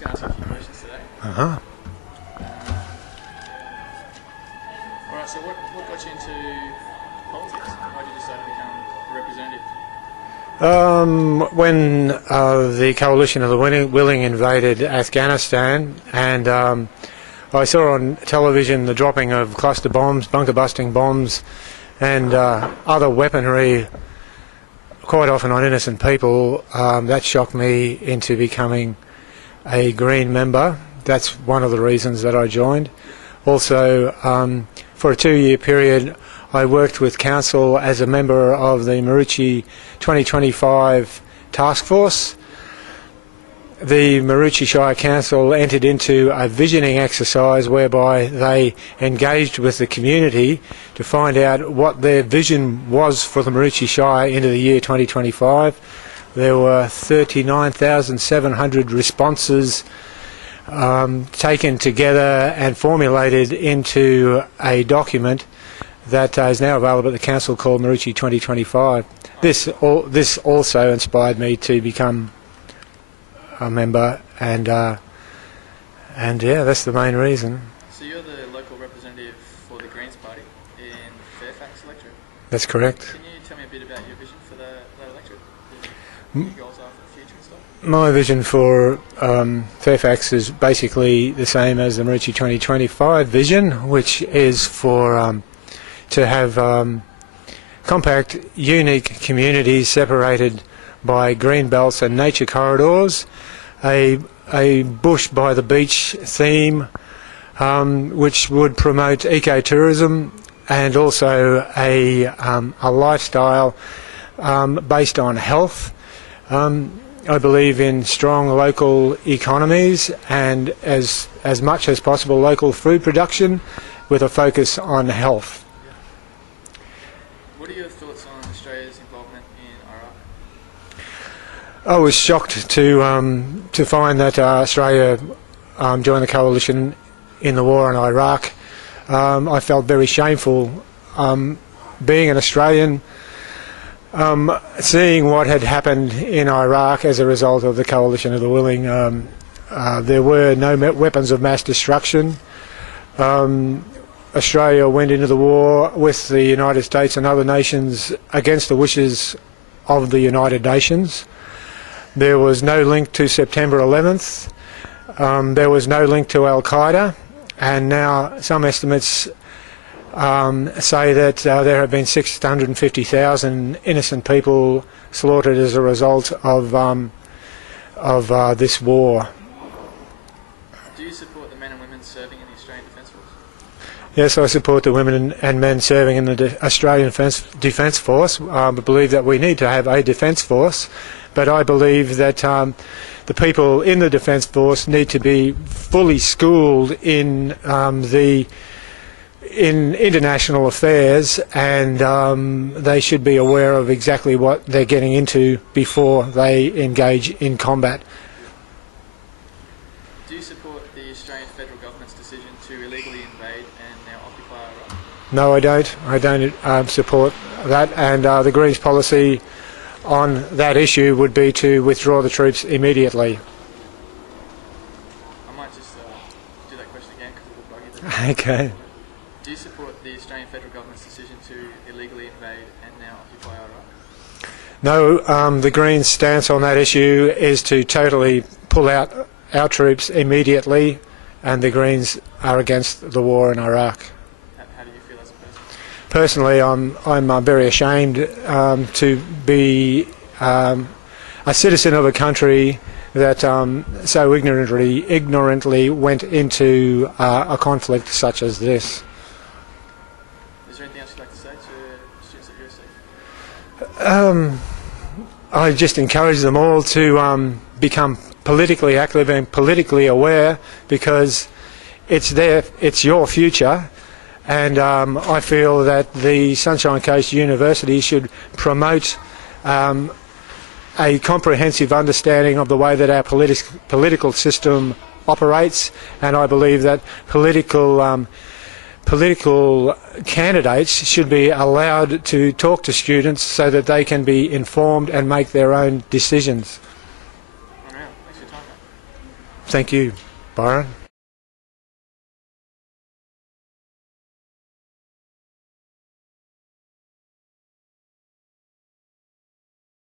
just going to ask you a few questions today. Uh-huh. Alright, so what got you into politics? Why did you decide to become a representative? When the coalition of the willing invaded Afghanistan, and I saw on television the dropping of cluster bombs, bunker-busting bombs, and other weaponry, quite often on innocent people, that shocked me into becoming a Green member. That's one of the reasons that I joined. Also, for a 2-year period, I worked with Council as a member of the Maroochy 2025 Task Force. The Maroochy Shire Council entered into a visioning exercise whereby they engaged with the community to find out what their vision was for the Maroochy Shire into the year 2025. There were 39,700 responses taken together and formulated into a document that is now available at the council called Maroochy 2025. This also inspired me to become a member, and yeah, that's the main reason. So you're the local representative for the Greens Party in Fairfax electorate? That's correct. Can you tell me a bit about your vision for that electorate? What your goals are for the future and stuff? My vision for Fairfax is basically the same as the Maroochy 2025 vision, which is for to have compact, unique communities separated by green belts and nature corridors, a bush by the beach theme, which would promote ecotourism, and also a lifestyle based on health. I believe in strong local economies and as much as possible local food production with a focus on health. What are your thoughts on Australia's involvement in Iraq? I was shocked to find that Australia joined the coalition in the war in Iraq. I felt very shameful being an Australian, seeing what had happened in Iraq as a result of the coalition of the willing. There were no weapons of mass destruction. Australia went into the war with the United States and other nations against the wishes of the United Nations. There was no link to September 11th. There was no link to Al-Qaeda, and now some estimates say that there have been 650,000 innocent people slaughtered as a result of this war. Do you support the men and women serving in the Australian Defence Force? Yes, I support the women and men serving in the Australian Defence Force. I believe that we need to have a defence force, but I believe that the people in the Defence Force need to be fully schooled in international affairs, and they should be aware of exactly what they're getting into before they engage in combat. Do you support the Australian federal government's decision to illegally invade and now occupy Iraq? No, I don't. I don't support that, and the Greens policy on that issue would be to withdraw the troops immediately. I might just do that question again because it will bug you. Okay. Do you support the Australian federal government's decision to illegally invade and now occupy Iraq? No, the Greens' stance on that issue is to totally pull out our troops immediately, and the Greens are against the war in Iraq. How do you feel as a person? Personally, I'm very ashamed to be a citizen of a country that so ignorantly went into a conflict such as this. Is there anything else you'd like to say to students at USC? I just encourage them all to become politically active and politically aware, because it's your future, and I feel that the Sunshine Coast University should promote a comprehensive understanding of the way that our political system operates, and I believe that political candidates should be allowed to talk to students so that they can be informed and make their own decisions. Unreal. Thanks for your time, mate. Thank you, Byron.